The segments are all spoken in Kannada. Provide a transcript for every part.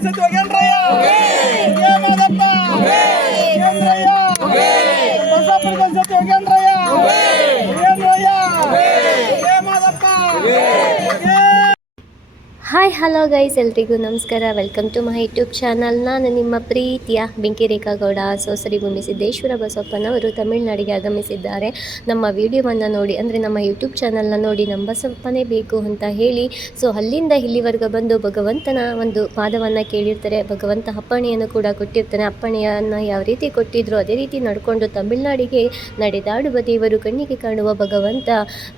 Santiago Reyes. Hi, hello guys, ಎಲ್ರಿಗೂ ನಮಸ್ಕಾರ. Welcome to my YouTube channel. ನಾನು ನಿಮ್ಮ ಪ್ರೀತಿಯ ಬೆಂಕಿ ರೇಖಾಗೌಡ ಸೋಸರಿ ಭೂಮಿ ಸಿದ್ದೇಶ್ವರ ಬಸಪ್ಪನವರು ತಮಿಳುನಾಡಿಗೆ ಆಗಮಿಸಿದ್ದಾರೆ. ನಮ್ಮ ವಿಡಿಯೋವನ್ನು ನೋಡಿ, ಅಂದರೆ ನಮ್ಮ ಯೂಟ್ಯೂಬ್ ಚಾನಲ್ನ ನೋಡಿ ನಮ್ಮ ಬಸಪ್ಪನೇ ಬೇಕು ಅಂತ ಹೇಳಿ, ಸೊ ಅಲ್ಲಿಂದ ಇಲ್ಲಿವರೆಗೂ ಬಂದು ಭಗವಂತನ ಒಂದು ಪಾದವನ್ನು ಕೇಳಿರ್ತಾರೆ. ಭಗವಂತ ಅಪ್ಪಣೆಯನ್ನು ಕೂಡ ಕೊಟ್ಟಿರ್ತಾನೆ. ಅಪ್ಪಣೆಯನ್ನು ಯಾವ ರೀತಿ ಕೊಟ್ಟಿದ್ರು ಅದೇ ರೀತಿ ನಡ್ಕೊಂಡು ತಮಿಳುನಾಡಿಗೆ ನಡೆದಾಡುವ ದೇವರು ಕಣ್ಣಿಗೆ ಕಾಣುವ ಭಗವಂತ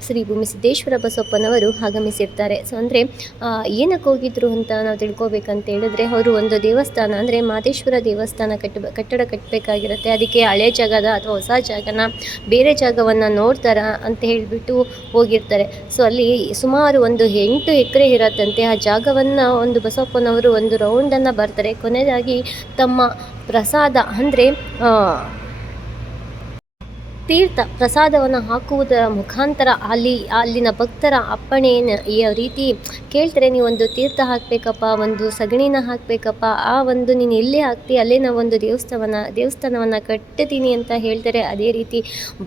ಶ್ರೀ ಭೂಮಿ ಸಿದ್ದೇಶ್ವರ ಬಸಪ್ಪನವರು ಆಗಮಿಸಿರ್ತಾರೆ. ಸೊ ಅಂದರೆ ಏನಕ್ಕೆ ಹೋಗಿದ್ರು ಅಂತ ನಾವು ತಿಳ್ಕೊಬೇಕಂತ ಹೇಳಿದ್ರೆ ಅವರು ಒಂದು ದೇವಸ್ಥಾನ, ಅಂದರೆ ಮಾದೇಶ್ವರ ದೇವಸ್ಥಾನ ಕಟ್ಟ ಕಟ್ಟಡ ಕಟ್ಟಬೇಕಾಗಿರುತ್ತೆ ಅದಕ್ಕೆ ಹಳೆ ಜಾಗದ ಅಥವಾ ಹೊಸ ಜಾಗನ ಬೇರೆ ಜಾಗವನ್ನು ನೋಡ್ತಾರ ಅಂತ ಹೇಳಿಬಿಟ್ಟು ಹೋಗಿರ್ತಾರೆ. ಸೊ ಅಲ್ಲಿ ಸುಮಾರು ಒಂದು ಎಂಟು ಎಕರೆ ಇರತ್ತಂತೆ. ಆ ಜಾಗವನ್ನು ಒಂದು ಬಸವಪ್ಪನವರು ಒಂದು ರೌಂಡನ್ನು ಬರ್ತಾರೆ. ಕೊನೆಯದಾಗಿ ತಮ್ಮ ಪ್ರಸಾದ ಅಂದರೆ ತೀರ್ಥ ಪ್ರಸಾದವನ್ನು ಹಾಕುವುದರ ಮುಖಾಂತರ ಅಲ್ಲಿ, ಅಲ್ಲಿನ ಭಕ್ತರ ಅಪ್ಪಣೆಯನ್ನು ಈ ರೀತಿ ಕೇಳ್ತಾರೆ ನೀವು ಒಂದು ತೀರ್ಥ ಹಾಕಬೇಕಪ್ಪ, ಒಂದು ಸಗಣಿನ ಹಾಕಬೇಕಪ್ಪ, ಆ ಒಂದು ನೀನು ಎಲ್ಲೇ ಹಾಕ್ತಿ, ಅಲ್ಲೇ ನಾವು ಒಂದು ದೇವಸ್ಥಾನ ದೇವಸ್ಥಾನವನ್ನು ಕಟ್ಟುತ್ತೀನಿ ಅಂತ ಹೇಳ್ತಾರೆ. ಅದೇ ರೀತಿ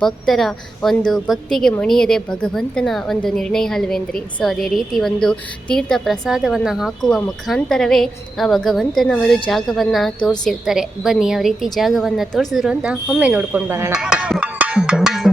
ಭಕ್ತರ ಒಂದು ಭಕ್ತಿಗೆ ಮಣಿಯದೆ ಭಗವಂತನ ಒಂದು ನಿರ್ಣಯ ಅಲ್ವೇಂದ್ರಿ ಸೊ ಅದೇ ರೀತಿ ಒಂದು ತೀರ್ಥ ಪ್ರಸಾದವನ್ನು ಹಾಕುವ ಮುಖಾಂತರವೇ ಆ ಭಗವಂತನವರು ಜಾಗವನ್ನು ತೋರಿಸಿರ್ತಾರೆ. ಬನ್ನಿ, ಯಾವ ರೀತಿ ಜಾಗವನ್ನು ತೋರಿಸಿದ್ರು ಅಂತ ಒಮ್ಮೆ ನೋಡ್ಕೊಂಡು ಬರೋಣ. Thank you.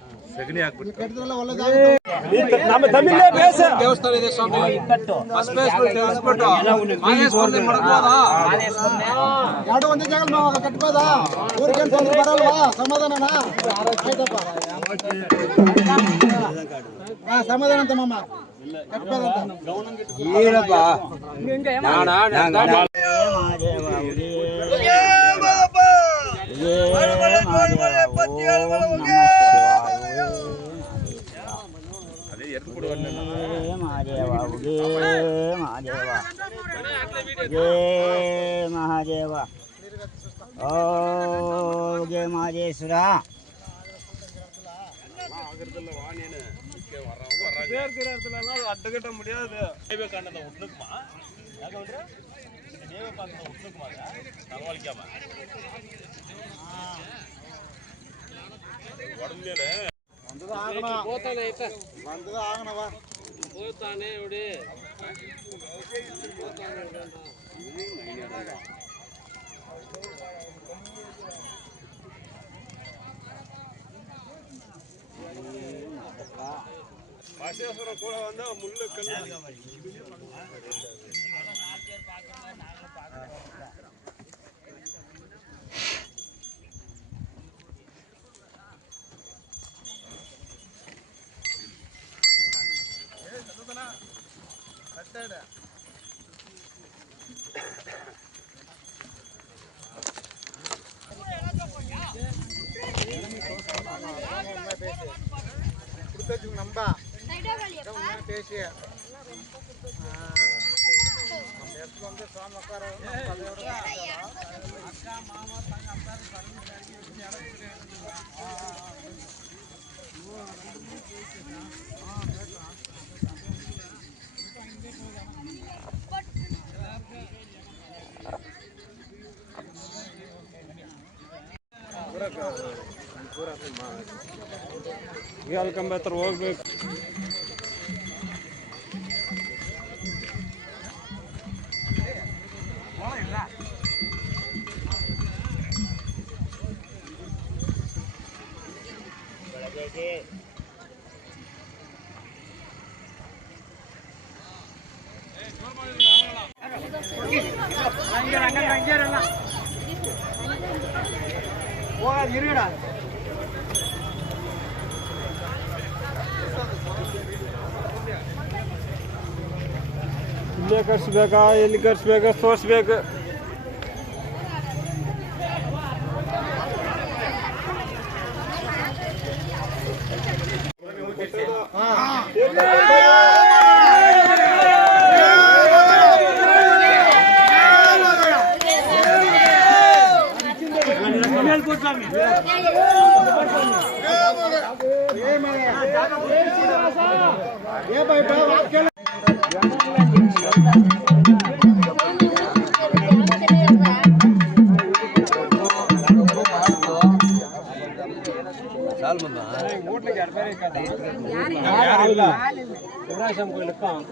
ಬೇಸ ದೇವಸ್ಥಾನ ಇದೆ ಸ್ವಾಮಿ ಬಸವೇಶ್ವರ ತಿಳಿಸ್ಬಿಟ್ಟು ಮಾದೇಶ್ವರನೇ ಮಾಡ್ಬೋದಾ ಎರಡು ಒಂದೇ ಜಾಗ ಕಟ್ಬೋದಾ ಊರಿಗೆ ತೊಂದ್ರೆ ಬರಲ್ವಾ ಸಮಾಧಾನನಾ ಆಯ್ತಪ್ಪ ಹಾ ಸಮಾಧಾನ ಅಂತ ಮಾಮ மகாதேவா உதய மகாதேவா ஜெய மகாதேவா முடியாது தேவை போத்தானே விடு. பாசேஸ்வரம் கூட வந்தா முள்ளு கல்லு. நம்பா பேசி வந்து சுவாமி உட்கார அக்கா மாமா தங்க அக்கா தண்ணி தண்ணி வச்சு இடத்துல ரெண்டு மூணு பேசுதான் ஆ. பேசுகிறான் Welcome back to work. ಹೋಗೋದು ಇರುಗಡ ಇಲ್ಲೇ ಕಟ್ಸ್ಬೇಕಾ ಎಲ್ಲಿ ಕಟ್ಸ್ಬೇಕಾ ತೋರಿಸ್ಬೇಕು. சிவராசம் கோயிலுக்கும்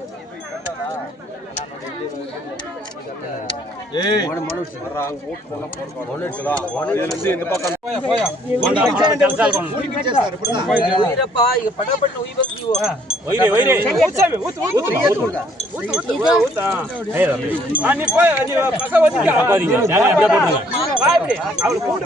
அவளுக்கு கூட்டு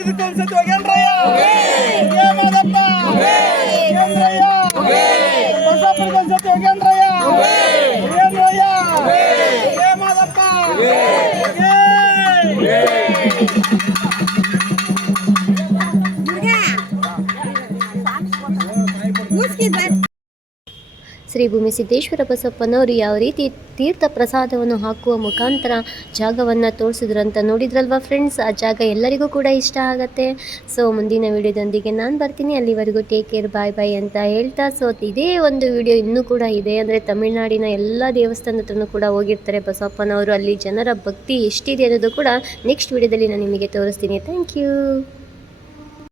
ಮಾದಪ್ಪನ ಕುಂತಿದ್ದಕ್ಕೆ ಒಂದ್ಸತಿ ಒಗೇಂದ್ರಯ್ಯ ಒಗೇ ಮಾದಪ್ಪ ಒಗೇಂದ್ರಯ್ಯ ಬಸಪ್ಪನಿಗೆ ಒಂದ್ಸತಿ ಒಗೇಂದ್ರಯ್ಯ ಒಗೇಂದ್ರಯ್ಯ ಒಗೇ ಮಾದಪ್ಪ ಒಗೇ ಶ್ರೀ ಭೂಮಿ ಸಿದ್ದೇಶ್ವರ ಬಸಪ್ಪನವರು ಯಾವ ರೀತಿ ತೀರ್ಥ ಪ್ರಸಾದವನ್ನು ಹಾಕುವ ಮುಖಾಂತರ ಜಾಗವನ್ನು ತೋರಿಸಿದ್ರಂತ ನೋಡಿದ್ರಲ್ವಾ ಫ್ರೆಂಡ್ಸ್ ಆ ಜಾಗ ಎಲ್ಲರಿಗೂ ಕೂಡ ಇಷ್ಟ ಆಗುತ್ತೆ. ಸೊ ಮುಂದಿನ ವಿಡಿಯೋದೊಂದಿಗೆ ನಾನು ಬರ್ತೀನಿ. ಅಲ್ಲಿವರೆಗೂ ಟೇಕ್ ಕೇರ್ ಬಾಯ್ ಬಾಯ್ ಅಂತ ಹೇಳ್ತಾ ಸೊ ಇದೇ ಒಂದು ವಿಡಿಯೋ ಇನ್ನೂ ಕೂಡ ಇದೆ. ಅಂದರೆ ತಮಿಳುನಾಡಿನ ಎಲ್ಲ ದೇವಸ್ಥಾನದ ಕೂಡ ಹೋಗಿರ್ತಾರೆ ಬಸಪ್ಪನವರು. ಅಲ್ಲಿ ಜನರ ಭಕ್ತಿ ಎಷ್ಟಿದೆ ಅನ್ನೋದು ಕೂಡ ನೆಕ್ಸ್ಟ್ ವಿಡಿಯೋದಲ್ಲಿ ನಾನು ನಿಮಗೆ ತೋರಿಸ್ತೀನಿ. Thank you